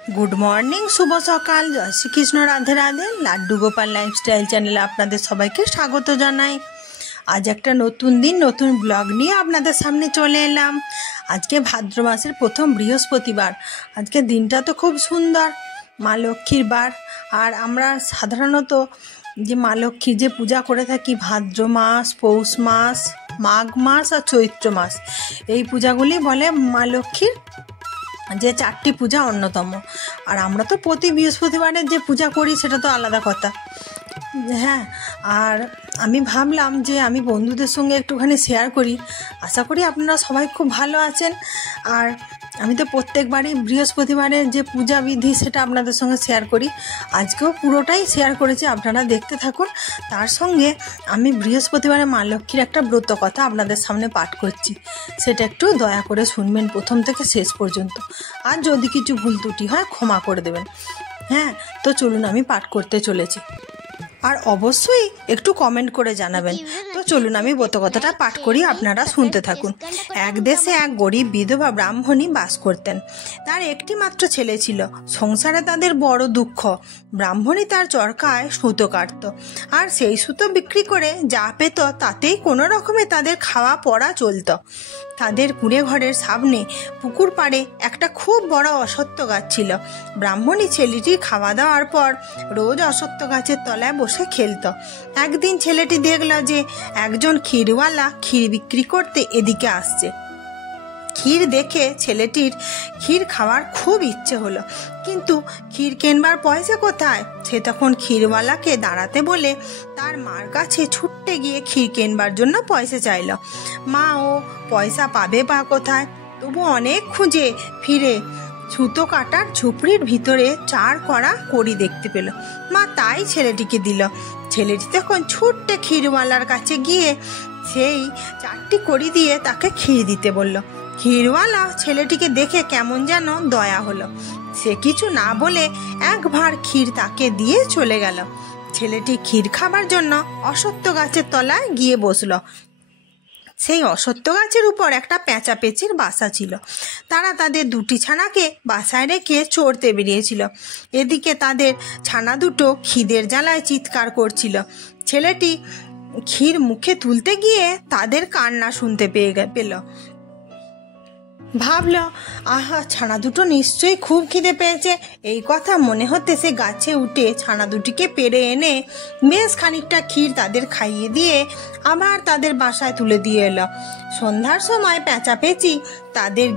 Good morning, শুভ সকাল। জয় Shrikrishna, Radhe Radhe. Laddu Gopal lifestyle চ্যানেলে আপনাদের সবাইকে স্বাগত জানাই। আজ একটা নতুন দিন, নতুন ব্লগ নিয়ে আপনাদের সামনে চলে এলাম। আজকে ভাদ্র মাসের প্রথম বৃহস্পতিবার। আজকে দিনটা তো খুব সুন্দর, মা লক্ষ্মীর বার। আর আমরা সাধারণত যে মা লক্ষ্মীর যে পূজা করে থাকি ভাদ্র মাস, পৌষ মাস, মাঘ মাস আর চৈত্র মাস, এই পূজাগুলি বলে মা লক্ষ্মীর যে চারটি পূজা অন্যতম। আর আমরা তো প্রতি বৃহস্পতিবারের যে পূজা করি সেটা তো আলাদা কথা। হ্যাঁ, আর আমি ভাবলাম যে আমি বন্ধুদের সঙ্গে একটুখানি শেয়ার করি। আশা করি আপনারা সবাই খুব ভালো আছেন। আর আমি তো প্রত্যেকবারই বৃহস্পতিবারের যে পূজা বিধি সেটা আপনাদের সঙ্গে শেয়ার করি। আজকেও পুরোটাই শেয়ার করেছি, আপনারা দেখতে থাকুন। তার সঙ্গে আমি বৃহস্পতিবারে মা লক্ষ্মীর একটা ব্রত কথা আপনাদের সামনে পাঠ করছি, সেটা একটু দয়া করে শুনবেন প্রথম থেকে শেষ পর্যন্ত। আর যদি কিছু ভুল ত্রুটি হয় ক্ষমা করে দেবেন। হ্যাঁ, তো চলুন আমি পাঠ করতে চলেছি। আর অবশ্যই একটু কমেন্ট করে জানাবেন। তো চলুন আমি ব্রতকথাটা পাঠ করি, আপনারা শুনতে থাকুন। এক দেশে এক গরিব বিধবা ব্রাহ্মণী বাস করতেন। তার একটি মাত্র ছেলে ছিল। সংসারে তাদের বড় দুঃখ। ব্রাহ্মণী তার চরকায় সুতো কাটত, আর সেই সুতো বিক্রি করে যা পেত তাতেই কোনো রকমে তাদের খাওয়া পড়া চলত। তাদের কুঁড়ে ঘরের সামনে পুকুর পাড়ে একটা খুব বড় অশ্বত্থ গাছ ছিল। ব্রাহ্মণী ছেলেটির খাওয়া দাওয়ার পর রোজ অশ্বত্থ গাছের তলায় বসে খেলত। একদিন ছেলেটি দেখল যে একজন ক্ষীরওয়ালা ক্ষীর বিক্রি করতে এদিকে আসছে। ক্ষীর দেখে ছেলেটির ক্ষীর খাওয়ার খুব ইচ্ছে হলো, কিন্তু ক্ষীর কেনবার পয়সা কোথায়? সে তখন ক্ষীরওয়ালাকে দাঁড়াতে বলে তার মার কাছে ছুটতে গিয়ে ক্ষীর কেনবার জন্য পয়সা চাইল। মা ও পয়সা পাবে বা কোথায়? তবু অনেক খুঁজে ফিরে সুতো কাটার ঝুপড়ির ভিতরে 4 কড়া কড়ি দেখতে পেল। মা তাই ছেলেটিকে দিল। ছেলেটি তখন ছুটতে ক্ষীরওয়ালার কাছে গিয়ে সেই 4টি কড়ি দিয়ে তাকে ক্ষীর দিতে বলল। ক্ষীরওয়ালা ছেলেটিকে দেখে কেমন যেন দয়া হলো। সে কিছু না বলে এক ভাঁড় ক্ষীর তাকে দিয়ে চলে গেল। ছেলেটি ক্ষীর খাবার জন্য অশ্বত্থ গাছের তলায় গিয়ে বসল। সেই অশ্বত্থ গাছের উপর একটা পেঁচা পেঁচির বাসা ছিল। তারা তাদের 2টি ছানাকে বাসায় রেখে চড়তে বেরিয়েছিল। এদিকে তাদের ছানা দুটো খিদের জ্বালায় চিৎকার করছিল। ছেলেটি ক্ষীর মুখে তুলতে গিয়ে তাদের কান্না শুনতে পেল। ভাবল, আহা, ছানা দুটো নিশ্চয়ই খুব খিদে পেয়েছে। এই কথা মনে হতে সে গাছে উঠে ছানা দুটিকে পেড়ে এনে বেশ খানিকটা ক্ষীর তাদের খাইয়ে দিয়ে আবার তাদের বাসায় তুলে দিয়ে এলো। সন্ধ্যার সময় পেঁচা পেঁচি তাদের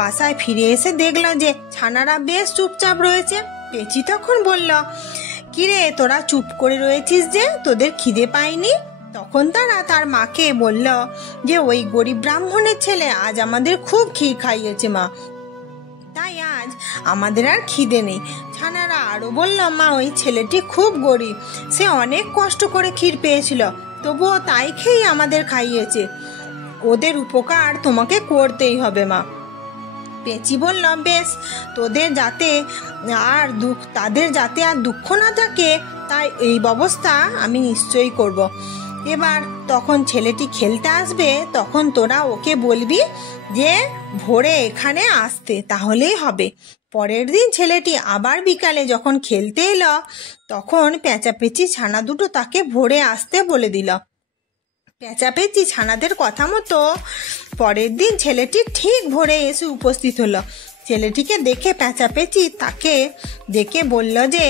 বাসায় ফিরে এসে দেখল যে ছানারা বেশ চুপচাপ রয়েছে। পেঁচি তখন বলল, কিরে, তোরা চুপ করে রয়েছিস যে, তোদের খিদে পায়নি? তখন তারা তার মাকে বলল যে ওই গরিব ব্রাহ্মণের ছেলে আজ আমাদের খুব ক্ষীর খাইয়েছে মা, তাই আজ আমাদের আর খিদে নেই। ছানারা আরো বলল, মা, ওই ছেলেটি খুব গরিব, সে অনেক কষ্ট করে ক্ষীর পেয়েছিল, তবুও তাই খেয়ে আমাদের খাইয়েছে। ওদের উপকার তোমাকে করতেই হবে মা। পেঁচি বলল, বেশ, তাদের যাতে আর দুঃখ না থাকে তাই এই ব্যবস্থা আমি নিশ্চয়ই করব। এবার তখন ছেলেটি খেলতে আসবে, তখন তোরা ওকে বলবি যে ভোরে এখানে আসতে, তাহলেই হবে। পরের দিন ছেলেটি আবার বিকালে যখন খেলতে এলো, তখন পেঁচাপেচি ছানা দুটো তাকে ভোরে আসতে বলে দিল। পেঁচাপেচি ছানাদের কথা মতো পরের দিন ছেলেটি ঠিক ভোরে এসে উপস্থিত হলো। ছেলেটিকে দেখে পেঁচাপেচি তাকে ডেকে বলল যে,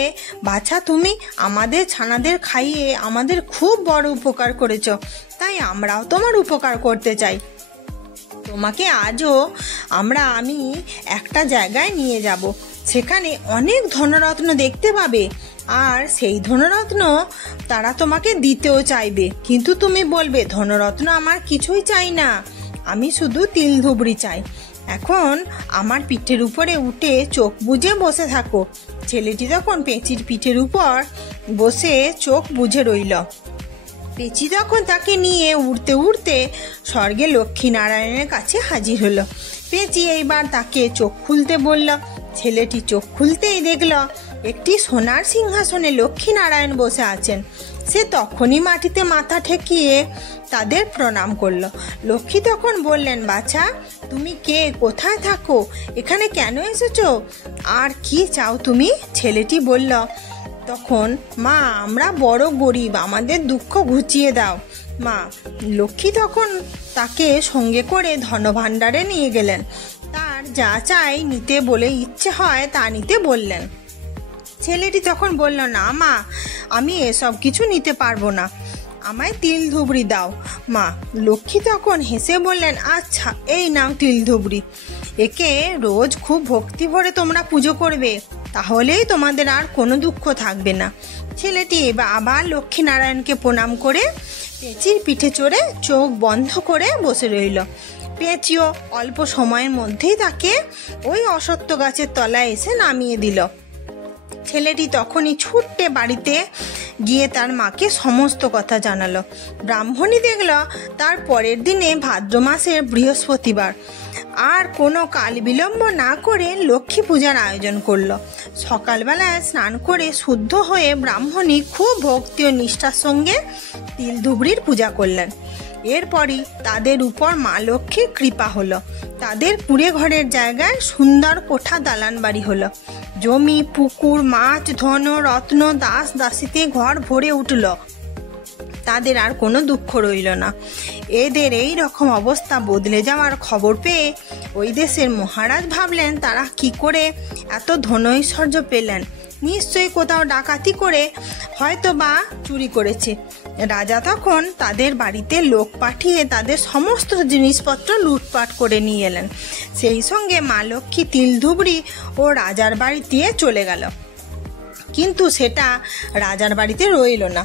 বাছা, তুমি আমাদের ছানাদের খাইয়ে আমাদের খুব বড় উপকার করেছ, তাই আমরাও তোমার উপকার করতে চাই। তোমাকে আজও আমি একটা জায়গায় নিয়ে যাব, সেখানে অনেক ধনরত্ন দেখতে পাবে, আর সেই ধনরত্ন তারা তোমাকে দিতেও চাইবে, কিন্তু তুমি বলবে, ধনরত্ন আমার কিছুই চাই না, আমি শুধু তিল ধুবড়ি চাই। এখন আমার পিঠের উপরে উঠে চোখ বুজে বসে থাকো। ছেলেটি তখন পেঁচির পিঠের উপর বসে চোখ বুজে রইল। পেঁচি তখন তাকে নিয়ে উড়তে উড়তে স্বর্গে লক্ষ্মীনারায়ণের কাছে হাজির হলো। পেঁচি এইবার তাকে চোখ খুলতে বলল। ছেলেটি চোখ খুলতেই দেখল একটি সোনার সিংহাসনে লক্ষ্মীনারায়ণ বসে আছেন। সে তখনই মাটিতে মাথা ঠেকিয়ে তাদের প্রণাম করলো। লক্ষ্মী তখন বললেন, বাছা, তুমি কে, কোথায় থাকো, এখানে কেন এসেছো, আর কি চাও তুমি? ছেলেটি বলল তখন, মা, আমরা বড় গরিব, আমাদের দুঃখ ঘুচিয়ে দাও। মা লক্ষ্মী তখন তাকে সঙ্গে করে ধনভাণ্ডারে নিয়ে গেলেন। তার যা চাই নিতে বলে ইচ্ছে হয় তা নিতে বললেন। ছেলেটি তখন বলল, না মা, আমি এসব কিছু নিতে পারবো না, আমায় তিল ধুবড়ি দাও। মা লক্ষ্মী তখন হেসে বললেন, আচ্ছা, এই নাও তিল ধুবড়ি, একে রোজ খুব ভক্তি ভরে তোমরা পুজো করবে, তাহলেই তোমাদের আর কোনো দুঃখ থাকবে না। ছেলেটি আবার লক্ষ্মীনারায়ণকে প্রণাম করে পেঁচির পিঠে চড়ে চোখ বন্ধ করে বসে রইল। পেঁচিও অল্প সময়ের মধ্যেই তাকে ওই অশ্বত্থ গাছের তলায় এসে নামিয়ে দিল। ছেলেটি তখনই ছুটে বাড়িতে গিয়ে তার মাকে সমস্ত কথা জানালো। ব্রাহ্মণী দেখল তার পরের দিনে ভাদ্র মাসের বৃহস্পতিবার, আর কোনো কাল বিলম্ব না করে লক্ষ্মী পূজার আয়োজন করলো। সকালবেলায় স্নান করে শুদ্ধ হয়ে ব্রাহ্মণী খুব ভক্তি ও নিষ্ঠার সঙ্গে তিল ধুবড়ির পূজা করলেন। এরপরই তাদের উপর মা লক্ষ্মীর কৃপা হলো। তাদের কুঁড়ে ঘরের জায়গায় সুন্দর কোঠা দালান বাড়ি হলো। জমি, পুকুর, মাছ, ধন, রত্ন, দাস দাসীতে ঘর ভরে উঠল। তাদের আর কোনো দুঃখ রইল না। এদের এই রকম অবস্থা বদলে যাওয়ার খবর পেয়ে ওই দেশের মহারাজ ভাবলেন, তারা কি করে এত ধনৈশ্বর্য পেলেন? নিশ্চয়ই কোথাও ডাকাতি করে, হয়তো বা চুরি করেছে। রাজা তখন তাদের বাড়িতে লোক পাঠিয়ে তাদের সমস্ত জিনিসপত্র লুটপাট করে নিয়ে এলেন। সেই সঙ্গে মা লক্ষ্মী তিল ধুবড়ি ও রাজার বাড়িতে চলে গেল। কিন্তু সেটা রাজার বাড়িতে রইল না,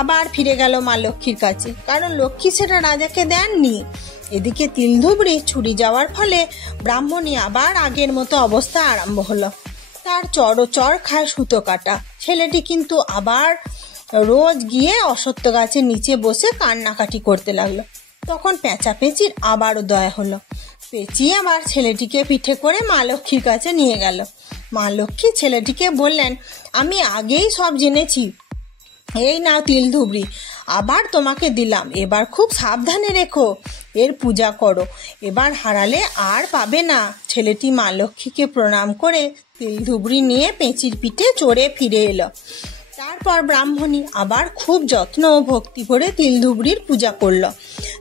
আবার ফিরে গেল মা লক্ষ্মীর কাছে, কারণ লক্ষ্মী সেটা রাজাকে দেননি। এদিকে তিল ধুবড়ি ছুরি যাওয়ার ফলে ব্রাহ্মণী আবার আগের মতো অবস্থা আরম্ভ হলো। তার চর খায় সুতো কাটা। ছেলেটি কিন্তু আবার রোজ গিয়ে অশ্বত্থ গাছের নিচে বসে কান্নাকাটি করতে লাগলো। তখন পেঁচা পেঁচির আবারও দয়া হলো। পেঁচি আবার ছেলেটিকে পিঠে করে মা লক্ষ্মীর কাছে নিয়ে গেল। মা লক্ষ্মী ছেলেটিকে বললেন, আমি আগেই সব জেনেছি, এই নাও তিল ধুবড়ি, আবার তোমাকে দিলাম, এবার খুব সাবধানে রেখো, এর পূজা করো, এবার হারালে আর পাবে না। ছেলেটি মা লক্ষ্মীকে প্রণাম করে তিল ধুবড়ি নিয়ে পেঁচির পিঠে চড়ে ফিরে এলো। তারপর ব্রাহ্মণী আবার খুব যত্ন ও ভক্তি করে তিল ধুবড়ির পূজা করলো।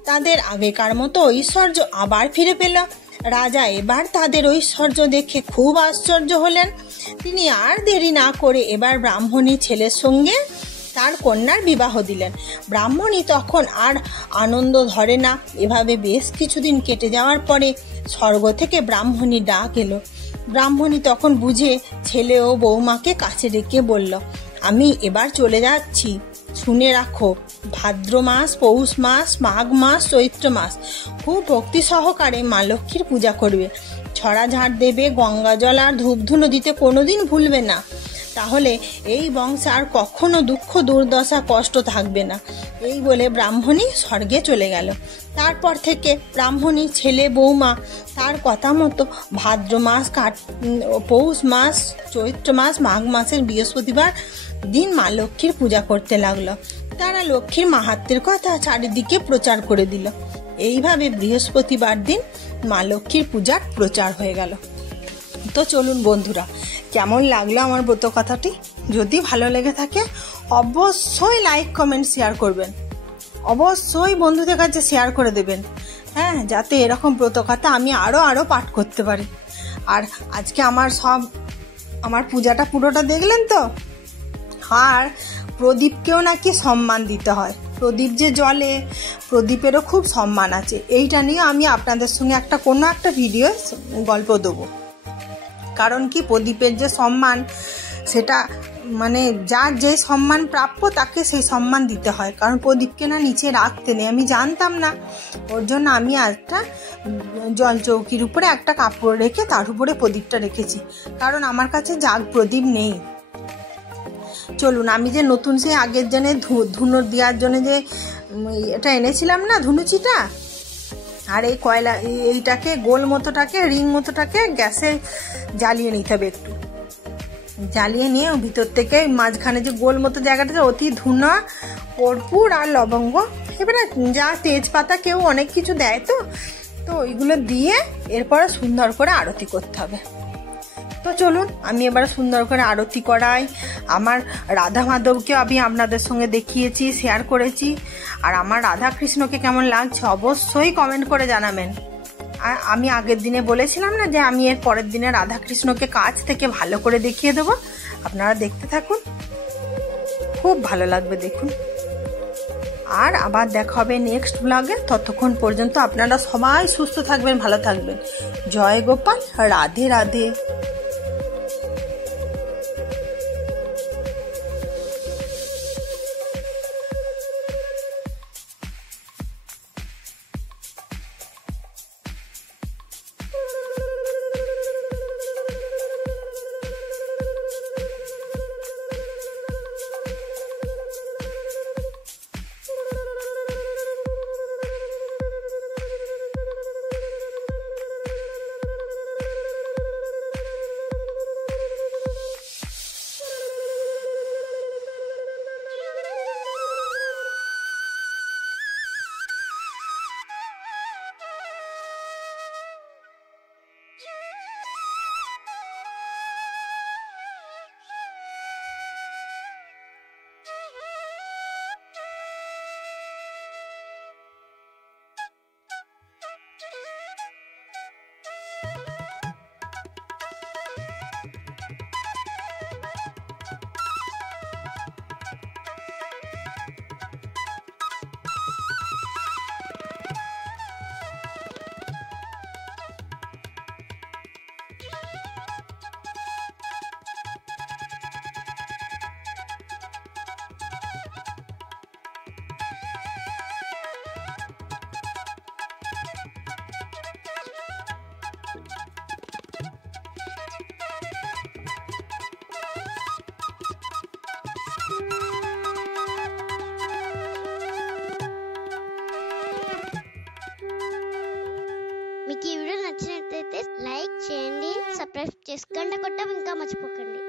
তাদের আগেকার মতো ঐশ্বর্য আবার ফিরে পেল। রাজা এবার তাদের ঐশ্বর্য দেখে খুব আশ্চর্য হলেন। তিনি আর দেরি না করে এবার ব্রাহ্মণী ছেলের সঙ্গে তার কন্যার বিবাহ দিলেন। ব্রাহ্মণী তখন আর আনন্দ ধরে না। এভাবে বেশ কিছুদিন কেটে যাওয়ার পরে স্বর্গ থেকে ব্রাহ্মণী ডাক এলো। ব্রাহ্মণী তখন বুঝে ছেলে ও বৌমাকে কাছে ডেকে বলল, আমি এবার চলে যাচ্ছি, শুনে রাখো, ভাদ্র মাস, পৌষ মাস, মাঘ মাস, চৈত্র মাস খুব ভক্তি সহকারে মা লক্ষ্মীর পূজা করবে, ছড়া ঝাড় দেবে, গঙ্গা জল আর ধূপ ধুনো দিতে কোনোদিন ভুলবে না, তাহলে এই বংশে আর কখনো দুঃখ, দুর্দশা, কষ্ট থাকবে না। এই বলে ব্রাহ্মণী স্বর্গে চলে গেল। তারপর থেকে ব্রাহ্মণী ছেলে বৌমা তার কথা মতো ভাদ্র মাস, পৌষ মাস, চৈত্র মাস, মাঘ মাসের বৃহস্পতিবার দিন মা লক্ষ্মীর পূজা করতে লাগলো। তারা লক্ষ্মীর মাহাত্ম্যের কথা চারিদিকে প্রচার করে দিল। এইভাবে বৃহস্পতিবার দিন মা লক্ষ্মীর পূজার প্রচার হয়ে গেল। তো চলুন বন্ধুরা, কেমন লাগলো আমার ব্রত কথাটি? যদি ভালো লেগে থাকে অবশ্যই লাইক, কমেন্ট, শেয়ার করবেন। অবশ্যই বন্ধুদের কাছে শেয়ার করে দেবেন, হ্যাঁ, যাতে এরকম ব্রত কথা আমি আরও পাঠ করতে পারি। আর আজকে আমার পূজাটা পুরোটা দেখলেন তো? আর প্রদীপকেও নাকি সম্মান দিতে হয়। প্রদীপ যে জ্বলে, প্রদীপেরও খুব সম্মান আছে। এইটা নিয়ে আমি আপনাদের সঙ্গে কোনো একটা ভিডিও গল্প দেবো। কারণ কি, প্রদীপের যে সম্মান, সেটা মানে যার যে সম্মান প্রাপ্য তাকে সেই সম্মান দিতে হয়। কারণ প্রদীপকে না নিচে রাখতে নেই, আমি জানতাম না। ওর জন্য আমি একটা জল চৌকির উপরে একটা কাপড় রেখে তার উপরে প্রদীপটা রেখেছি, কারণ আমার কাছে জাগ প্রদীপ নেই। চলুন, আমি যে নতুন সেই আগের জন্য ধুনো দেওয়ার জন্য যে এটা এনেছিলাম না, ধুনুচিটা, আর এই কয়লা এইটাকে গোল মতোটাকে, রিং মতোটাকে গ্যাসে জ্বালিয়ে নিতে হবে। একটু জ্বালিয়ে নিয়ে ভিতর থেকে মাঝখানে যে গোল মতো জায়গাটা অতি ধুনা কর্পূর আর লবঙ্গ, এবারে যা তেজপাতা, কেউ অনেক কিছু দেয় তো তো ওইগুলো দিয়ে এরপরে সুন্দর করে আরতি করতে হবে। তো চলুন আমি এবার সুন্দর করে আরতি করাই। আমার রাধা মাধবকে আমি আপনাদের সঙ্গে দেখিয়েছি, শেয়ার করেছি। আর আমার রাধা কৃষ্ণকে কেমন লাগছে অবশ্যই কমেন্ট করে জানাবেন। আর আমি আগের দিনে বলেছিলাম না যে আমি এর পরের দিনে রাধা কৃষ্ণকে কাছ থেকে ভালো করে দেখিয়ে দেবো, আপনারা দেখতে থাকুন, খুব ভালো লাগবে দেখুন। আর আবার দেখা হবে নেক্সট ব্লগে। ততক্ষণ পর্যন্ত আপনারা সবাই সুস্থ থাকবেন, ভালো থাকবেন। জয় গোপাল, রাধে রাধে। మీకు ఈ వీడియో నచ్చినట్లయితే లైక్ చేయండి, సబ్స్క్రైబ్ చేసుకోండి, కొట్టడం ఇంకా మర్చిపోకండి.